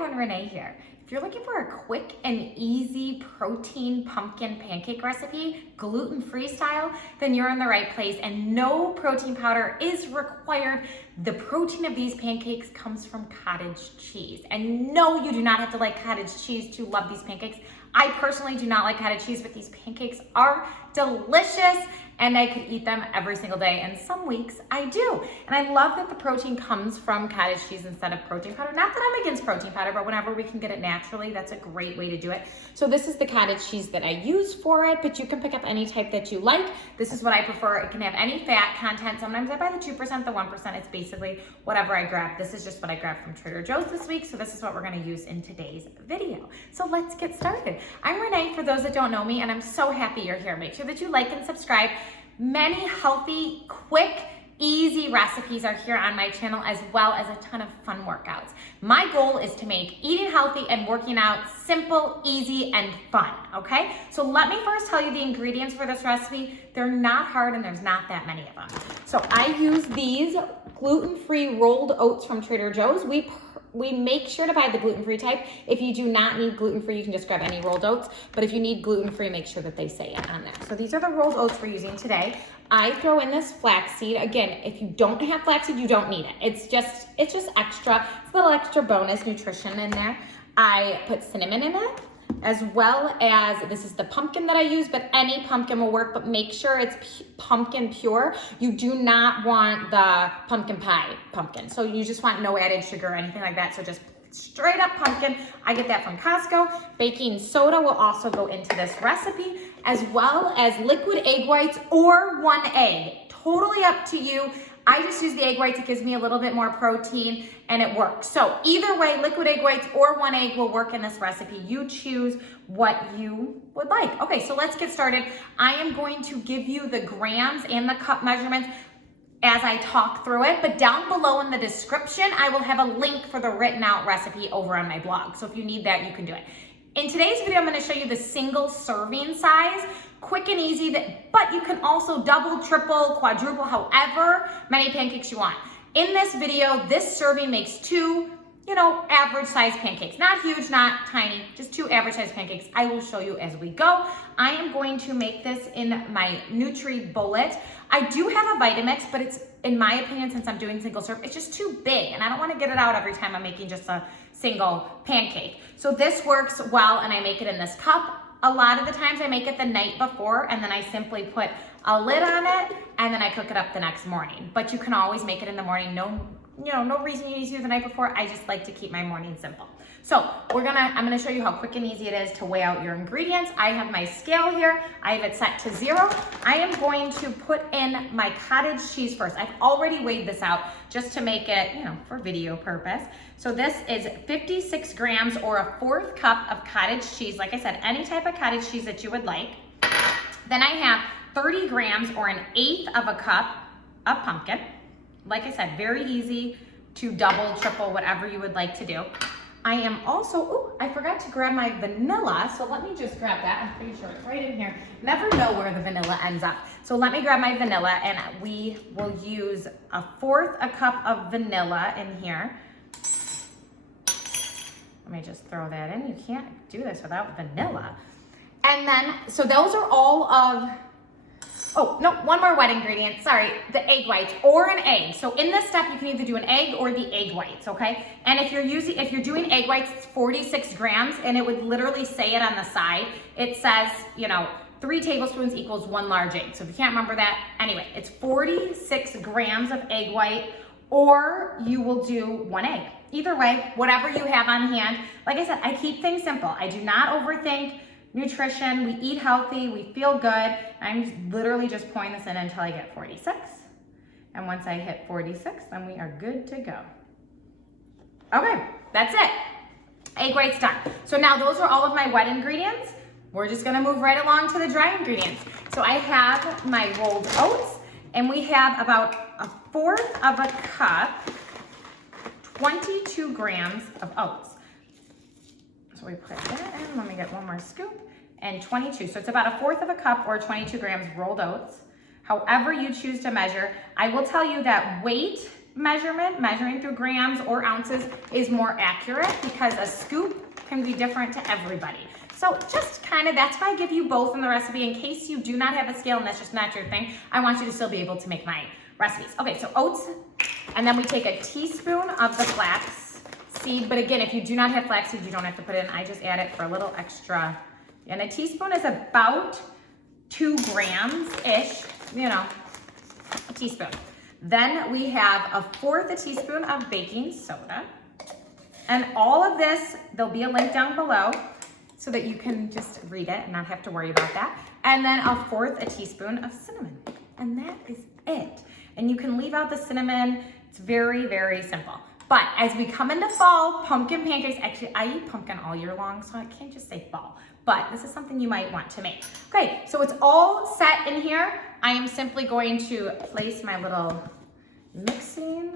everyone, Renee here. If you're looking for a quick and easy protein pumpkin pancake recipe, gluten-free style, then you're in the right place and no protein powder is required. The protein of these pancakes comes from cottage cheese. And no, you do not have to like cottage cheese to love these pancakes. I personally do not like cottage cheese, but these pancakes are delicious and I could eat them every single day. And some weeks I do. And I love that the protein comes from cottage cheese instead of protein powder. Not that I'm against protein powder, but whenever we can get it naturally, that's a great way to do it. So this is the cottage cheese that I use for it, but you can pick up any type that you like. This is what I prefer. It can have any fat content. Sometimes I buy the 2%, the 1%. It's basically whatever I grab. This is just what I grabbed from Trader Joe's this week. So this is what we're gonna use in today's video. So let's get started. I'm Renee, for those that don't know me, and I'm so happy you're here. Make sure that you like and subscribe. Many healthy, quick, easy recipes are here on my channel, as well as a ton of fun workouts. My goal is to make eating healthy and working out simple, easy, and fun, okay? So let me first tell you the ingredients for this recipe. They're not hard and there's not that many of them. So I use these gluten-free rolled oats from Trader Joe's. We make sure to buy the gluten-free type. If you do not need gluten-free, you can just grab any rolled oats. But if you need gluten-free, make sure that they say it on there. So these are the rolled oats we're using today. I throw in this flaxseed. Again, if you don't have flaxseed, you don't need it. It's just extra. It's a little extra bonus nutrition in there. I put cinnamon in it, as well as, this is the pumpkin that I use, but any pumpkin will work, but make sure it's pumpkin pure. You do not want the pumpkin pie pumpkin. So you just want no added sugar or anything like that. So just straight up pumpkin. I get that from Costco. Baking soda will also go into this recipe, as well as liquid egg whites or one egg. Totally up to you. I just use the egg whites. It gives me a little bit more protein and it works. So either way, liquid egg whites or one egg will work in this recipe. You choose what you would like. Okay, so let's get started. I am going to give you the grams and the cup measurements as I talk through it, but down below in the description, I will have a link for the written out recipe over on my blog. So if you need that, you can do it. In today's video, I'm gonna show you the single serving size, quick and easy, but you can also double, triple, quadruple, however many pancakes you want. In this video, this serving makes two, average size pancakes. Not huge, not tiny, just two average size pancakes. I will show you as we go. I am going to make this in my NutriBullet. I do have a Vitamix, but it's, in my opinion, since I'm doing single serve, it's just too big and I don't want to get it out every time I'm making just a single pancake. So this works well and I make it in this cup. A lot of the times I make it the night before and then I simply put a lid on it and then I cook it up the next morning. But you can always make it in the morning. No reason you need to do it the night before. I just like to keep my morning simple. So I'm gonna show you how quick and easy it is to weigh out your ingredients. I have my scale here. I have it set to 0. I am going to put in my cottage cheese first. I've already weighed this out just to make it, for video purpose. So this is 56 grams or a 1/4 cup of cottage cheese. Like I said, any type of cottage cheese that you would like. Then I have 30 grams or an 1/8 of a cup of pumpkin. Like I said, very easy to double, triple, whatever you would like to do. I am also, I forgot to grab my vanilla, so let me just grab that. I'm pretty sure it's right in here. Never know where the vanilla ends up. So let me grab my vanilla and we will use a 1/4 a cup of vanilla in here. Let me just throw that in. You can't do this without vanilla. And then, so those are all of, one more wet ingredient, sorry, the egg whites or an egg. So in this step, you can either do an egg or the egg whites, okay? And if you're doing egg whites, it's 46 grams and it would literally say it on the side. It says, 3 tablespoons equals 1 large egg. So if you can't remember that, anyway, it's 46 grams of egg white or you will do 1 egg. Either way, whatever you have on hand. Like I said, I keep things simple. I do not overthink nutrition. We eat healthy, we feel good. I'm literally just pouring this in until I get 46. And once I hit 46, then we are good to go. Okay, that's it. Egg whites done. So now those are all of my wet ingredients. We're just gonna move right along to the dry ingredients. So I have my rolled oats and we have about a 1/4 of a cup, 22 grams of oats. So we put that in, let me get one more scoop, and 22. So it's about a 1/4 of a cup or 22 grams rolled oats. However you choose to measure. I will tell you that weight measurement, measuring through grams or ounces, is more accurate because a scoop can be different to everybody. So just kind of, that's why I give you both in the recipe in case you do not have a scale and that's just not your thing. I want you to still be able to make my recipes. Okay, so oats, and then we take a teaspoon of the flax seed. But again, if you do not have flax seed, you don't have to put it in. I just add it for a little extra. And a teaspoon is about 2 grams-ish, you know, a teaspoon. Then we have 1/4 teaspoon of baking soda. And all of this, there'll be a link down below so that you can just read it and not have to worry about that. And then 1/4 teaspoon of cinnamon. And that is it. And you can leave out the cinnamon. It's very, very simple. But as we come into fall, pumpkin pancakes, actually I eat pumpkin all year long, so I can't just say fall, but this is something you might want to make. Okay, so it's all set in here. I am simply going to place my little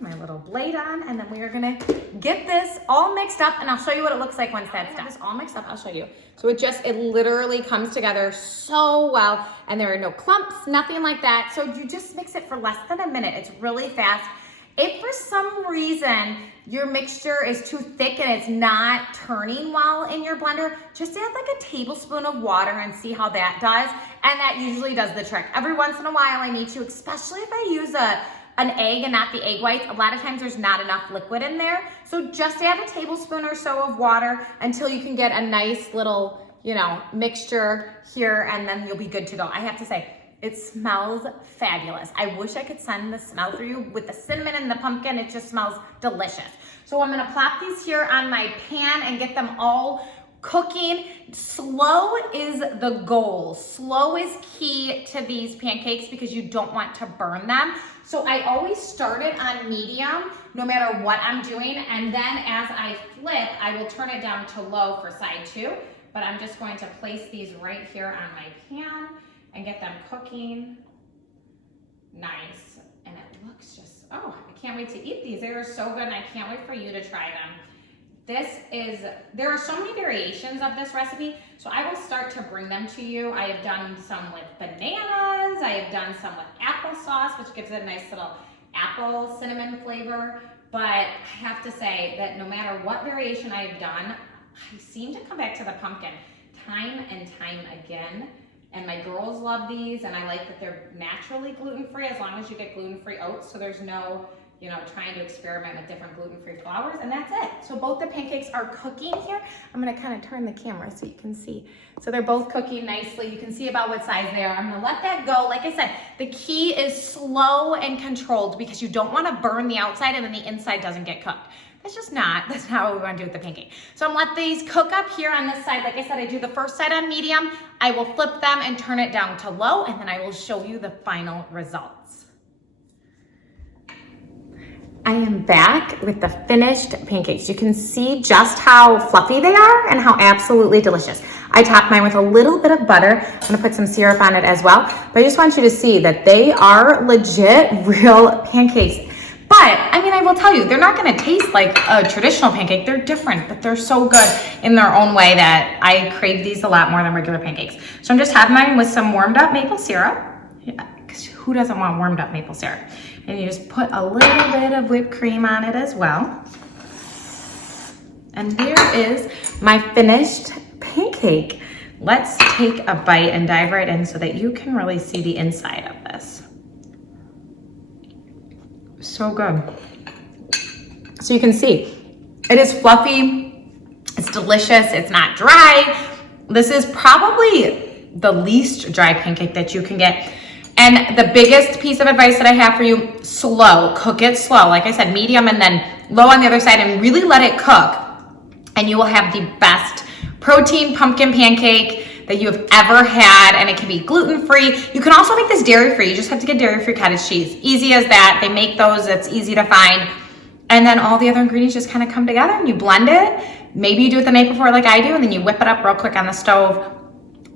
my little blade on, and then we are gonna get this all mixed up, and I'll show you what it looks like once that's done. This all mixed up, I'll show you. So it literally comes together so well, and there are no clumps, nothing like that. So you just mix it for less than a minute. It's really fast. If for some reason your mixture is too thick and it's not turning well in your blender, just add like a tablespoon of water and see how that does. And that usually does the trick. Every once in a while I need to, especially if I use an egg and not the egg whites, a lot of times there's not enough liquid in there. So just add a tablespoon or so of water until you can get a nice little, you know, mixture here, and then you'll be good to go. I have to say, it smells fabulous. I wish I could send the smell through you with the cinnamon and the pumpkin. It just smells delicious. So I'm gonna plop these here on my pan and get them all cooking. Slow is the goal. Slow is key to these pancakes because you don't want to burn them. So I always start it on medium, no matter what I'm doing. And then as I flip, I will turn it down to low for side 2. But I'm just going to place these right here on my pan and get them cooking nice. And it looks just, oh, I can't wait to eat these. They are so good, and I can't wait for you to try them. There are so many variations of this recipe, so I will start to bring them to you. I have done some with bananas, I have done some with applesauce, which gives it a nice little apple cinnamon flavor. But I have to say that no matter what variation I have done, I seem to come back to the pumpkin time and time again. And my girls love these, and I like that they're naturally gluten-free as long as you get gluten-free oats, so there's no, you know, trying to experiment with different gluten-free flours, and that's it. So both the pancakes are cooking here. I'm gonna kind of turn the camera so you can see. So they're both cooking nicely. You can see about what size they are. I'm gonna let that go. Like I said, the key is slow and controlled because you don't wanna burn the outside and then the inside doesn't get cooked. That's not what we want to do with the pancake. So I'm gonna let these cook up here on this side. Like I said, I do the first side on medium. I will flip them and turn it down to low, and then I will show you the final results. I am back with the finished pancakes. You can see just how fluffy they are and how absolutely delicious. I topped mine with a little bit of butter. I'm gonna put some syrup on it as well. But I just want you to see that they are legit, real pancakes. But, I mean, I will tell you, they're not gonna taste like a traditional pancake. They're different, but they're so good in their own way that I crave these a lot more than regular pancakes. So I'm just having mine with some warmed up maple syrup. Yeah, because who doesn't want warmed up maple syrup? And you just put a little bit of whipped cream on it as well. And there is my finished pancake. Let's take a bite and dive right in so that you can really see the inside of this. So good. So you can see, it is fluffy, it's delicious, it's not dry. This is probably the least dry pancake that you can get. And the biggest piece of advice that I have for you, slow, cook it slow. Like I said, medium and then low on the other side, and really let it cook. And you will have the best protein pumpkin pancake that you have ever had, and it can be gluten-free. You can also make this dairy-free. You just have to get dairy-free cottage cheese. Easy as that. They make those, it's easy to find. And then all the other ingredients just kind of come together and you blend it. Maybe you do it the night before like I do, and then you whip it up real quick on the stove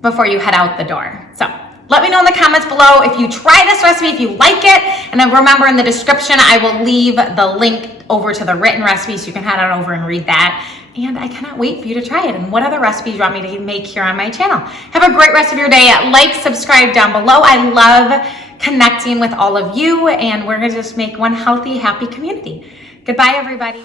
before you head out the door. So let me know in the comments below if you try this recipe, if you like it. And then remember, in the description, I will leave the link over to the written recipe so you can head on over and read that. And I cannot wait for you to try it. And what other recipes you want me to make here on my channel. Have a great rest of your day. Like, subscribe down below. I love connecting with all of you, and we're gonna just make one healthy, happy community. Goodbye, everybody.